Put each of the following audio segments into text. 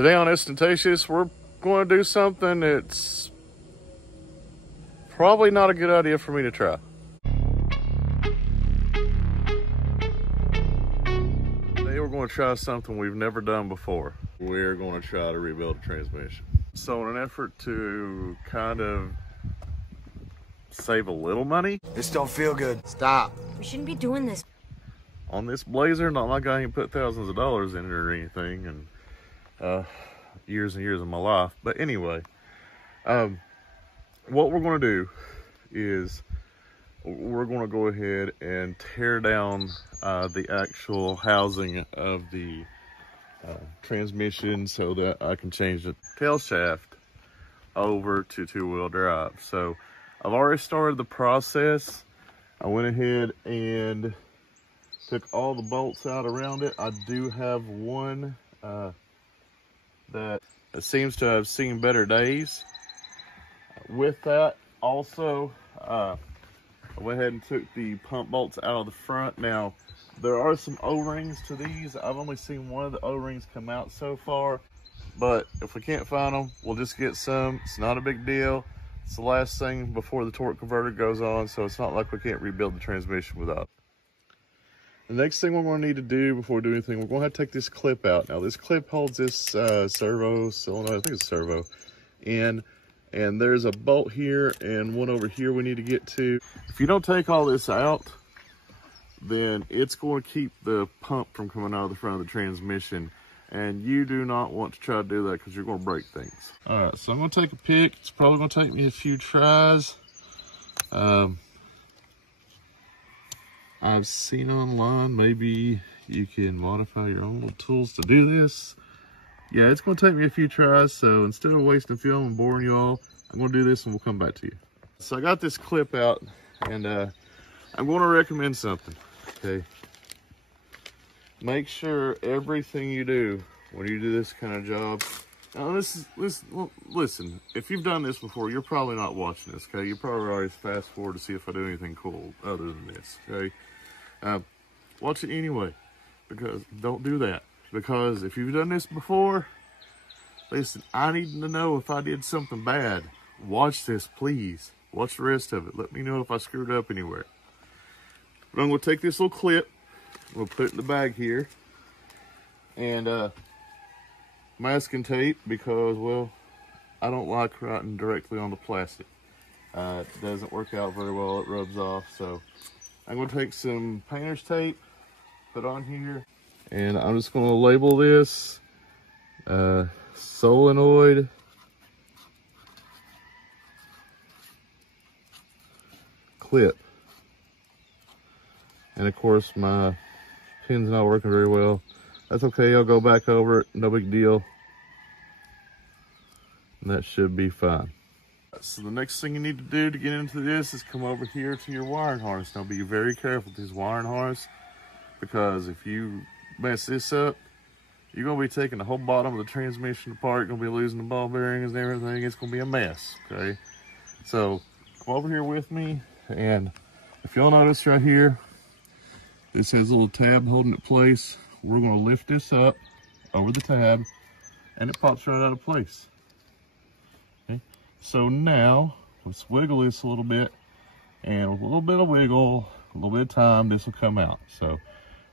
Today on Ostentatious, we're going to do something that's probably not a good idea for me to try. Today we're going to try something we've never done before. We're going to try to rebuild a transmission. So in an effort to kind of save a little money. This don't feel good. Stop. We shouldn't be doing this. On this Blazer, not like I ain't put thousands of dollars in it or anything, and years and years of my life. But anyway, what we're going to do is we're going to go ahead and tear down the actual housing of the transmission so that I can change the tail shaft over to two-wheel drive. So I've already started the process. I went ahead and took all the bolts out around it. I do have one that seems to have seen better days. With that, also, I went ahead and took the pump bolts out of the front. Now, there are some O-rings to these. I've only seen one of the O-rings come out so far, but if we can't find them, we'll just get some. It's not a big deal. It's the last thing before the torque converter goes on, so it's not like we can't rebuild the transmission without it. The next thing we're going to need to do before we do anything, we're going to have to take this clip out. Now, this clip holds this servo cylinder, I think it's servo, and there's a bolt here and one over here we need to get to. If you don't take all this out, then it's going to keep the pump from coming out of the front of the transmission, and you do not want to try to do that because you're going to break things. All right, so I'm going to take a pick. It's probably going to take me a few tries. I've seen online, maybe you can modify your own little tools to do this. Yeah, it's going to take me a few tries, so instead of wasting film and boring you all, I'm going to do this and we'll come back to you. So I got this clip out, and I'm going to recommend something, okay? Make sure everything you do when you do this kind of job. Now listen, if you've done this before, you're probably not watching this, okay? You probably always fast forward to see if I do anything cool other than this, okay? Watch it anyway, because don't do that. Because if you've done this before, listen, I need to know if I did something bad. Watch this, please. Watch the rest of it. Let me know if I screwed up anywhere. But I'm going to take this little clip. We'll put it in the bag here. And masking tape, because, well, I don't like writing directly on the plastic. It doesn't work out very well. It rubs off. So I'm going to take some painter's tape, put on here, and I'm just going to label this solenoid clip. And of course my pin's not working very well. That's okay, I'll go back over it, no big deal. And that should be fine. So the next thing you need to do to get into this is come over here to your wiring harness. Now be very careful with this wiring harness, because if you mess this up, you're going to be taking the whole bottom of the transmission apart. You're going to be losing the ball bearings and everything. It's going to be a mess, okay? So come over here with me, and if y'all notice right here, this has a little tab holding it in place. We're going to lift this up over the tab, and it pops right out of place. Okay? So now, let's wiggle this a little bit, and with a little bit of wiggle, a little bit of time, this will come out. So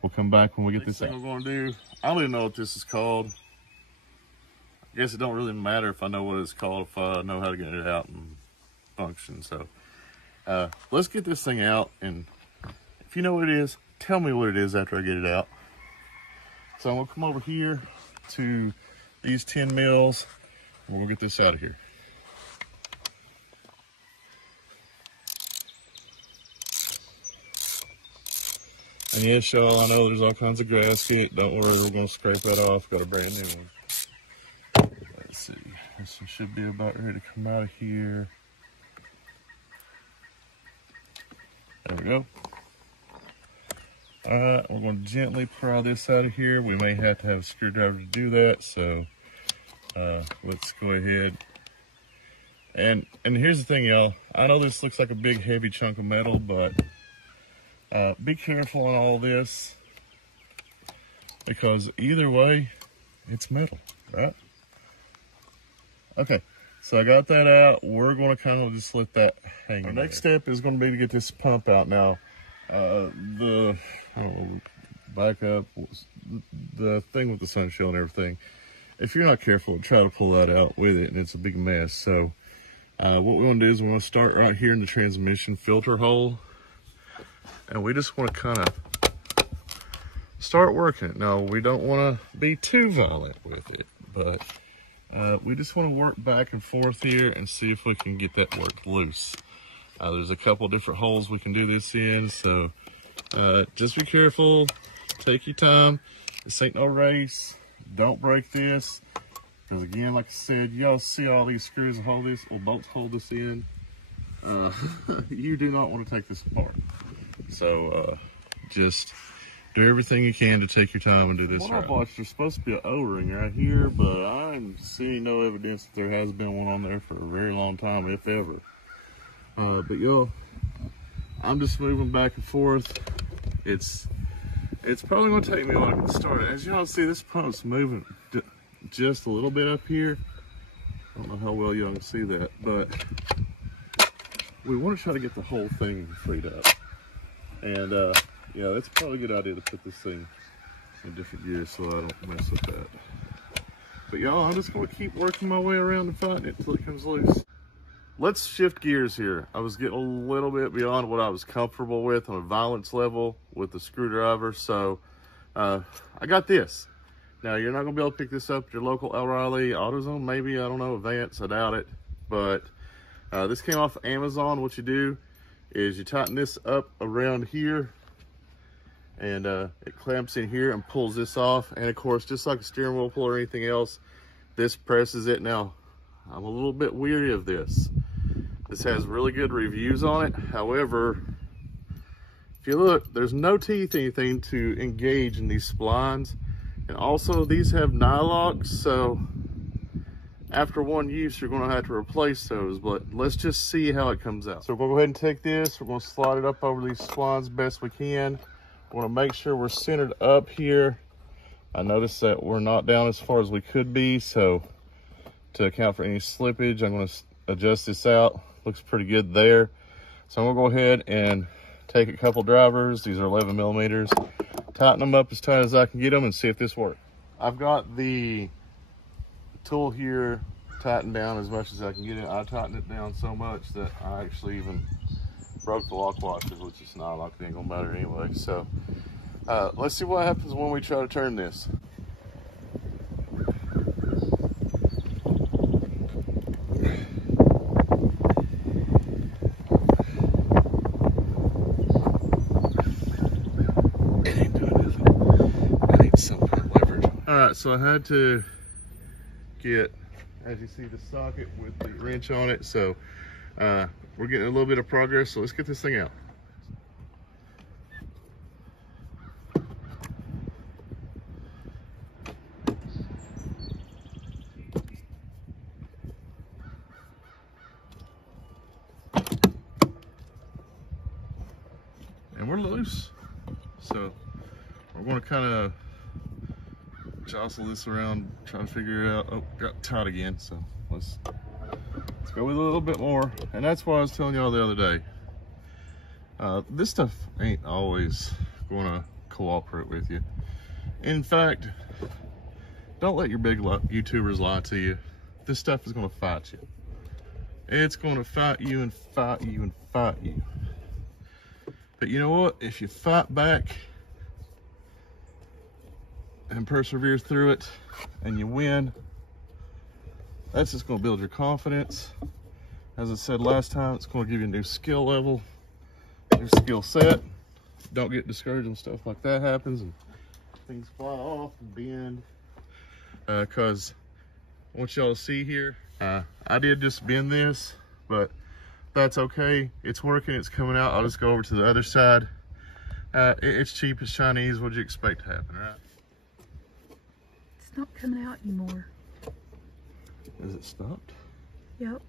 we'll come back when we get this out. Next thing we're going to do, I don't even know what this is called. I guess it don't really matter if I know what it's called, if I know how to get it out and function. So let's get this thing out, and if you know what it is, tell me what it is after I get it out. So I'm going to come over here to these 10 mils, and we'll get this out of here. And yes, y'all, I know there's all kinds of grass in it. Don't worry, we're going to scrape that off. Got a brand new one. Let's see. This one should be about ready to come out of here. There we go. Alright, we're going to gently pry this out of here. We may have to have a screwdriver to do that, so let's go ahead. And here's the thing, y'all. I know this looks like a big, heavy chunk of metal, but be careful on all this, because either way, it's metal, right? Okay, so I got that out. We're going to kind of just let that hang. Our next step is going to be to get this pump out. Now, I don't know, back up, the thing with the sun shell and everything, if you're not careful, try to pull that out with it, and it's a big mess. So what we want to do is we want to start right here in the transmission filter hole, and we just want to kind of start working it. Now, we don't want to be too violent with it, but we just want to work back and forth here and see if we can get that worked loose. There's a couple different holes we can do this in, so just be careful, take your time. This ain't no race. Don't break this, because again, like I said, y'all see all these screws that hold this, or bolts hold this in. You do not want to take this apart. So just do everything you can to take your time and do this right. I've watched, there's supposed to be an O-ring right here, but I'm seeing no evidence that there has been one on there for a very long time, if ever. But y'all, I'm just moving back and forth. It's probably going to take me a while to get started. As y'all see, this pump's moving just a little bit up here. I don't know how well y'all can see that, but we want to try to get the whole thing freed up. And yeah, that's probably a good idea to put this thing in different gears so I don't mess with that. But y'all, I'm just going to keep working my way around and fighting it until it comes loose. Let's shift gears here. I was getting a little bit beyond what I was comfortable with on a violence level with the screwdriver, so I got this. Now, you're not going to be able to pick this up at your local O'Reilly, AutoZone, maybe, I don't know, Advance, I doubt it. But this came off of Amazon. What you do is you tighten this up around here, and it clamps in here and pulls this off. And of course, just like a steering wheel pull or anything else, this presses it. Now, I'm a little bit weary of this. This has really good reviews on it. However, if you look, there's no teeth, anything to engage in these splines. And also, these have nylocks, so after one use, you're gonna have to replace those. But let's just see how it comes out. So we're gonna go ahead and take this, we're gonna slide it up over these splines best we can. We wanna make sure we're centered up here. I noticed that we're not down as far as we could be, so to account for any slippage, I'm gonna adjust this out. Looks pretty good there. So I'm gonna go ahead and take a couple drivers. These are 11 millimeters. Tighten them up as tight as I can get them and see if this works. I've got the tool here tightened down as much as I can get it. I tightened it down so much that I actually even broke the lock washers, which is not like it ain't gonna matter anyway. So let's see what happens when we try to turn this. Alright, so I had to get, as you see, the socket with the wrench on it. So we're getting a little bit of progress, so let's get this thing out. And we're loose. So we're going to kind of jostle this around, trying to figure it out. Oh, got tight again, so let's go with a little bit more. And that's why I was telling y'all the other day, this stuff ain't always gonna cooperate with you. In fact, don't let your big YouTubers lie to you. This stuff is gonna fight you. It's gonna fight you and fight you and fight you. But you know what? If you fight back and persevere through it and you win, that's just going to build your confidence. As I said last time, it's going to give you a new skill level, new skill set. Don't get discouraged when stuff like that happens and things fly off and bend, because I want y'all to see here, I did just bend this, but that's okay. It's working, it's coming out. I'll just go over to the other side. It's cheap, it's Chinese. What'd you expect to happen, right? It's not coming out anymore. Is it stopped? Yep,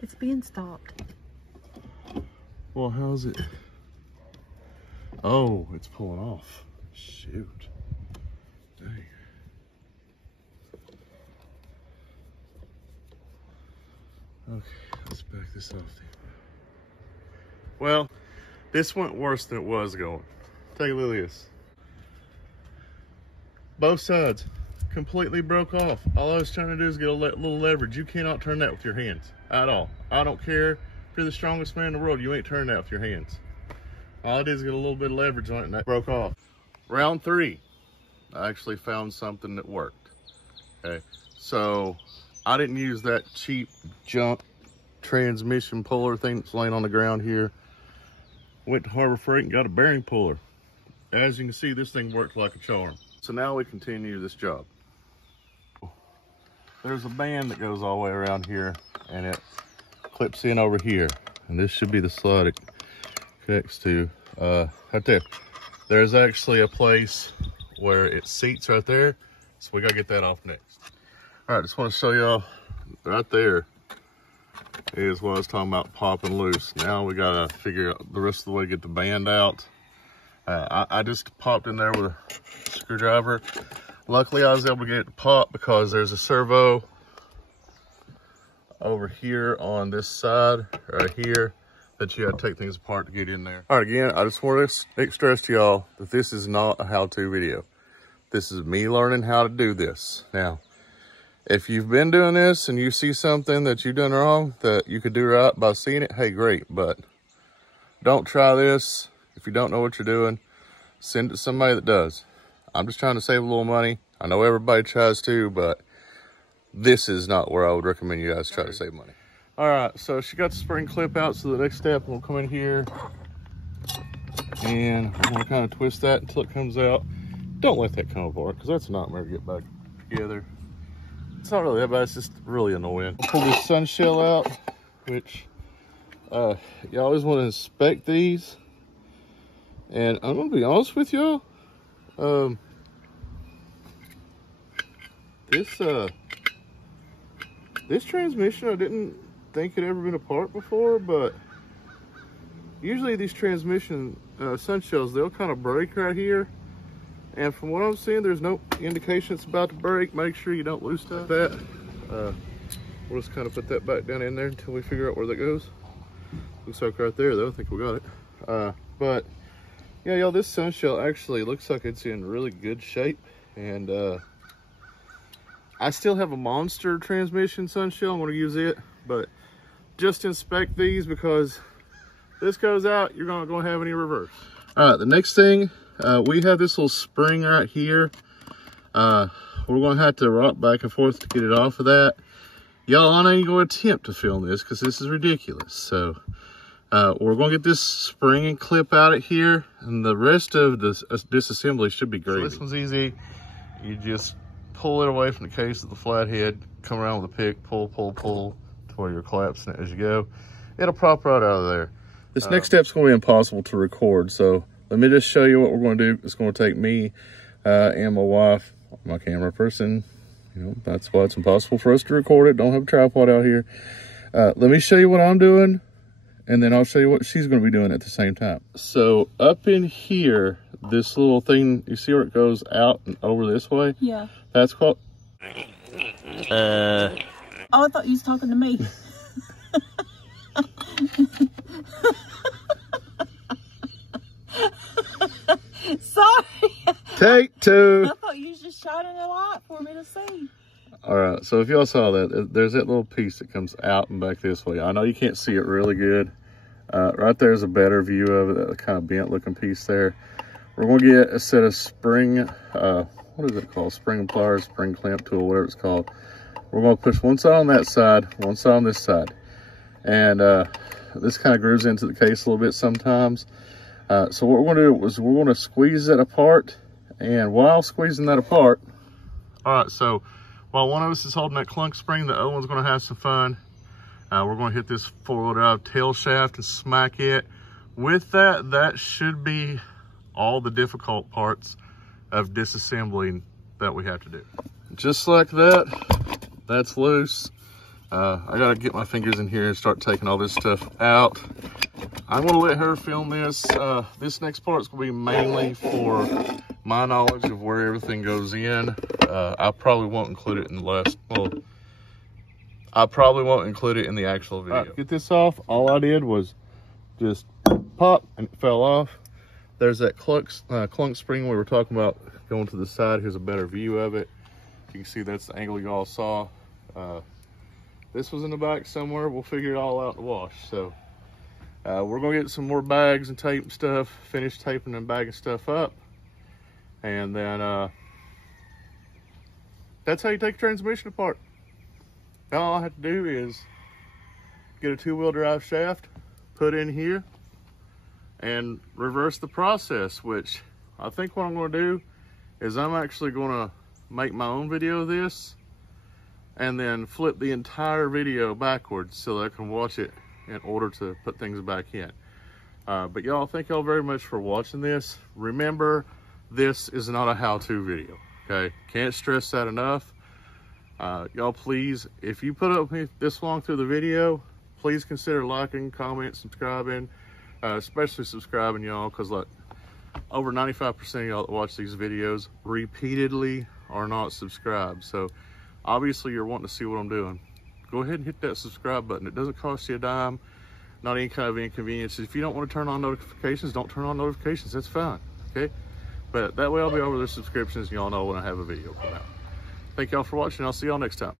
it's being stopped. Well, how's it? Oh, it's pulling off. Shoot. Dang. Okay, let's back this off then. Well, this went worse than it was going. Take a look at this. Both sides completely broke off. All I was trying to do is get a little leverage. You cannot turn that with your hands at all. I don't care if you're the strongest man in the world, you ain't turning that with your hands. All I did is get a little bit of leverage on it and that broke off. Round 3, I actually found something that worked. Okay, so I didn't use that cheap junk transmission puller thing that's laying on the ground here. Went to Harbor Freight and got a bearing puller. As you can see, this thing worked like a charm. So now we continue this job. There's a band that goes all the way around here and it clips in over here. And this should be the slot it connects to. Right there. There's actually a place where it seats right there. So we gotta get that off next. All right, just wanna show y'all right there is what I was talking about popping loose. Now we gotta figure out the rest of the way to get the band out. I just popped in there with a screwdriver. Luckily I was able to get it to pop because there's a servo over here on this side right here that you gotta take things apart to get in there. All right, again, I just want to stress to y'all that this is not a how-to video. This is me learning how to do this. Now, if you've been doing this and you see something that you've done wrong that you could do right by seeing it, hey, great. But don't try this. If you don't know what you're doing, send it to somebody that does. I'm just trying to save a little money. I know everybody tries to, but this is not where I would recommend you guys try to save money. All right, so she got the spring clip out. So the next step, we'll come in here and I'm gonna kind of twist that until it comes out. Don't let that come apart because that's a nightmare to get back together. It's not really that bad, it's just really annoying. I'll pull this sun shell out, which you always want to inspect these. And I'm gonna be honest with y'all, this transmission I didn't think had ever been apart before, but usually these transmission sun shells, they'll kind of break right here. And from what I'm seeing, there's no indication it's about to break. Make sure you don't lose stuff like that. We'll just kind of put that back down in there until we figure out where that goes. Looks like right there though, I think we got it. But yeah, y'all, this sun shell actually looks like it's in really good shape. And I still have a monster transmission sun shell. I'm gonna use it, but just inspect these because this goes out, you're not gonna have any reverse. All right, the next thing, we have this little spring right here. We're gonna have to rock back and forth to get it off of that. Y'all, I ain't gonna attempt to film this because this is ridiculous. So we're gonna get this spring and clip out of here, and the rest of this disassembly should be great. So this one's easy. You just pull it away from the case of the flathead, come around with a pick, pull to where you're collapsing it as you go. It'll pop right out of there. This next step's gonna be impossible to record, so let me just show you what we're gonna do. It's gonna take me and my wife, my camera person. You know, that's why it's impossible for us to record it. Don't have a tripod out here. Let me show you what I'm doing, and then I'll show you what she's gonna be doing at the same time. So up in here, this little thing, you see where it goes out and over this way? Yeah. That's called... Oh, I thought you was talking to me. Sorry. Take 2. I thought you was just shining a light for me to see. All right, so if y'all saw that, there's that little piece that comes out and back this way. I know you can't see it really good. Right there's a better view of it, that kind of bent looking piece there. We're gonna get a set of spring, what is it called? Spring pliers, spring clamp tool, whatever it's called. We're gonna push one side on that side, one side on this side. And this kind of grooves into the case a little bit sometimes. So what we're gonna do is we're gonna squeeze that apart, and while squeezing that apart, all right, so while one of us is holding that clunk spring, the other one's gonna have some fun. We're gonna hit this 4-wheel drive tail shaft and smack it. With that, that should be all the difficult parts of disassembling that we have to do. Just like that, that's loose. I gotta get my fingers in here and start taking all this stuff out. I'm gonna let her film this. This next part is gonna be mainly for my knowledge of where everything goes in. I probably won't include it in the last, well, I probably won't include it in the actual video. Get this off. All I did was just pop and it fell off. There's that clunk spring we were talking about going to the side. Here's a better view of it. You can see that's the angle y'all saw. This was in the back somewhere. We'll figure it all out in the wash. So we're gonna get some more bags and tape and stuff, finish taping and bagging stuff up. And then that's how you take a transmission apart. Now all I have to do is get a 2-wheel drive shaft, put in here, and reverse the process, which I think what I'm gonna do is I'm actually gonna make my own video of this and then flip the entire video backwards so that I can watch it in order to put things back in. But y'all, thank y'all very much for watching this. Remember, this is not a how-to video, okay? Can't stress that enough. Y'all, please, if you put up with me this long through the video, please consider liking, commenting, subscribing, especially subscribing, y'all, because look, over 95% of y'all that watch these videos repeatedly are not subscribed. So obviously you're wanting to see what I'm doing. Go ahead and hit that subscribe button. It doesn't cost you a dime, not any kind of inconvenience. If you don't want to turn on notifications, don't turn on notifications. That's fine, okay? But that way I'll be over the subscriptions and y'all know when I have a video come out. Thank y'all for watching. I'll see y'all next time.